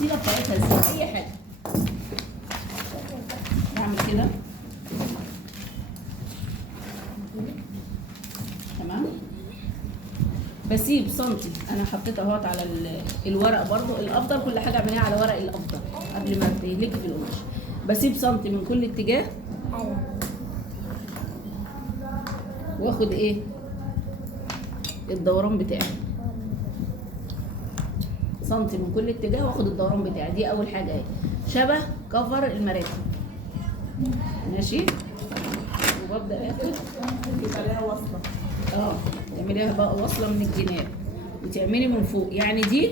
التفصيله بتاعتها ازاي. اي حاجه بعمل كده تمام، بسيب سنتي. انا حطيت اهوت على الورق برضو. الافضل كل حاجه اعمليها على ورق الافضل قبل ما تهلكي في القماش. بسيب سنتي من كل اتجاه واخد ايه الدوران بتاعي. سنتي من كل اتجاه واخد الدوران بتاعي. دي اول حاجه اهي، شبه كفر المراتب ماشي. وببدا اخد عليها وصله. تعمليها بقى وصله من الجناب وتعملي من فوق. يعني دي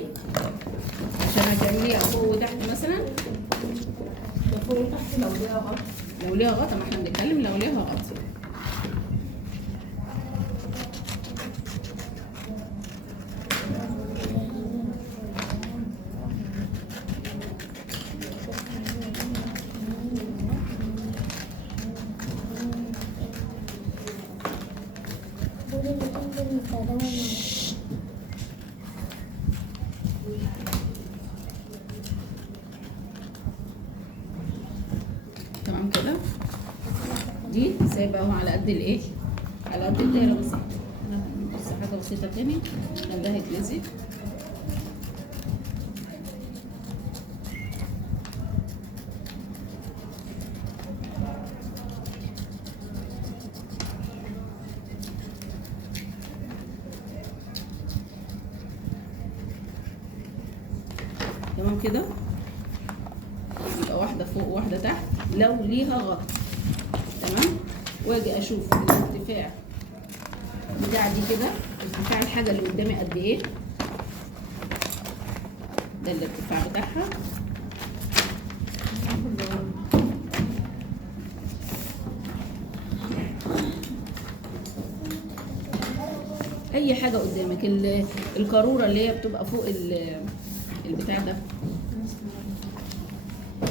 عشان هتعمليها فوق وتحت مثلا، فوق وتحت لو ليها غطا. لو ليها غطا، ما احنا بنتكلم لو ليها غطا. تمام كده. دي سايبه اهو على قد الايه، على قد الدايره بس. انا بس حاجه بسيطه تاني عشان ده هيتلزق. تمام كده. يبقى واحده فوق وواحده تحت لو ليها غطا. تمام. واجي اشوف الارتفاع بتاع دي كده، ارتفاع الحاجه اللي قدامي قد ايه. ده الارتفاع بتاعها. اي حاجه قدامك. القاروره اللي هي بتبقى فوق البتاع ده،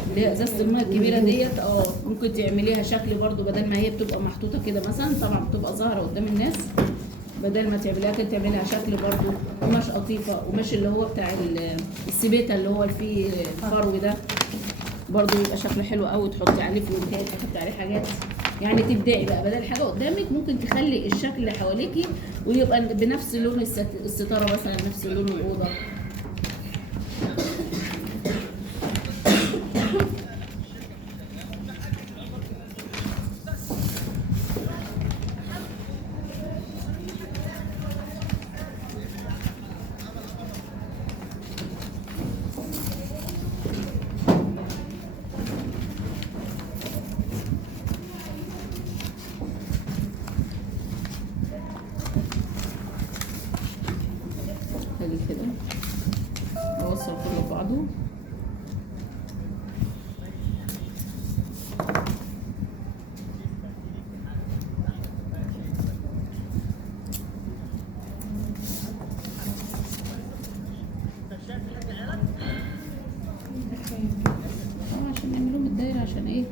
اللي هي ازازه الميه الكبيره ديت، ممكن تعمليها شكل برضو. بدل ما هي بتبقى محطوطه كده مثلا، طبعا بتبقى ظاهره قدام الناس. بدل ما تعمليها كده تعمليها شكل برضو قماش قطيفه، قماش اللي هو بتاع السبيته اللي هو فيه الفرو ده، برضو يبقى شكله حلو قوي. تحطي عليه فلوتات، تحطي عليه حاجات. يعني تبدعي بقى، بدل حاجه قدامك ممكن تخلي الشكل اللي حواليكي ويبقى بنفس لون الستاره مثلا، نفس لون الاوضه. هاجي كده اوصل كله ببعضه. عشان نعملهم الدايره، عشان ايه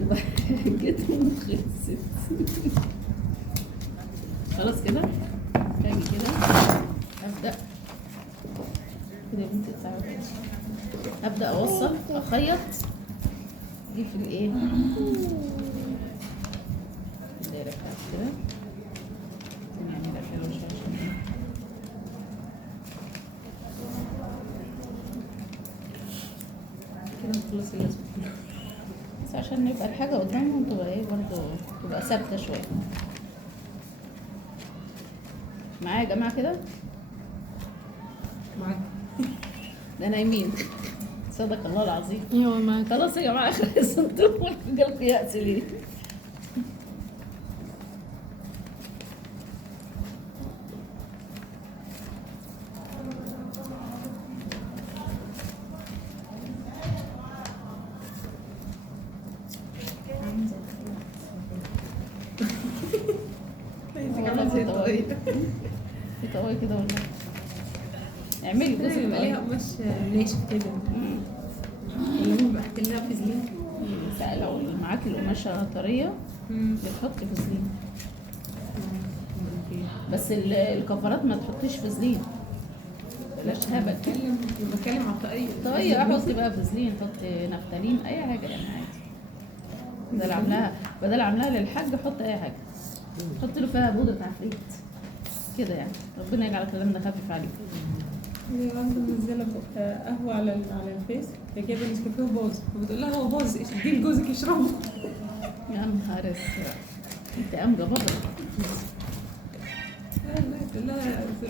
يبقى حاجتهم خلصت. خلاص كده. هاجي كده ابدا كده يا بنتي اطلعي. ابدا اوصل اخيط دي في الايه الدايره بتاعتي كده. نعملها حلوه شويه عشان ايه كده نخلص اللازم كله، بس عشان يبقى الحاجه قدامهم تبقى ايه برضه تبقى ثابته شويه. معايا يا جماعه كده؟ معاك. ده نايمين. صدق الله العظيم. ايوه معاك. خلاص يا جماعه خلص. انتوا قلبي يأس ليه؟ في طواي كده والله. اعملي جزء يبقى ليها من قماش ناشف كده. اللي هو بحط لها فازلين. لو معاكي القماشه طريه بتحطي فازلين، بس الكفرات ما تحطيش فازلين. بلاش هبل. بتكلم على الطاقية. طيب احط بقى فازلين، احط نفتالين، اي حاجه يعني عادي. بدل عاملاها للحاج احط اي حاجه. حط له فيها بودره عفريت كده يعني. ربنا يجعل كلامنا خفيف عليكم. هي واحدة منزلة قهوة على الفيس، هي جايبة نسكافيه وباظ، فبتقول لها هو باظ اديه لجوزك يشربه. يا نهار اسود، انت امجه بره. تقول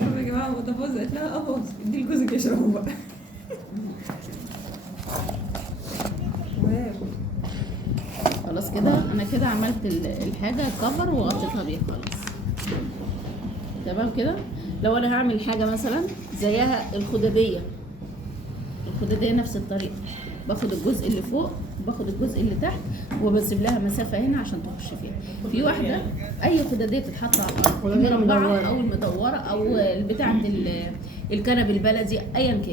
لهم يا جماعة هو ده باظ، قالت لها باظ اديه لجوزك يشربه بقى. خلاص كده انا كده عملت الحاجه كفر وغطيتها بيها خلاص. تمام كده. لو انا هعمل حاجه مثلا زيها الخداديه نفس الطريقه، باخد الجزء اللي فوق باخد الجزء اللي تحت وبسيب لها مسافه هنا عشان تخش فيها. في واحده اي خداديه تتحط على الارض، المربعه او المدوره او بتاعه الكنب البلدي ايا كان.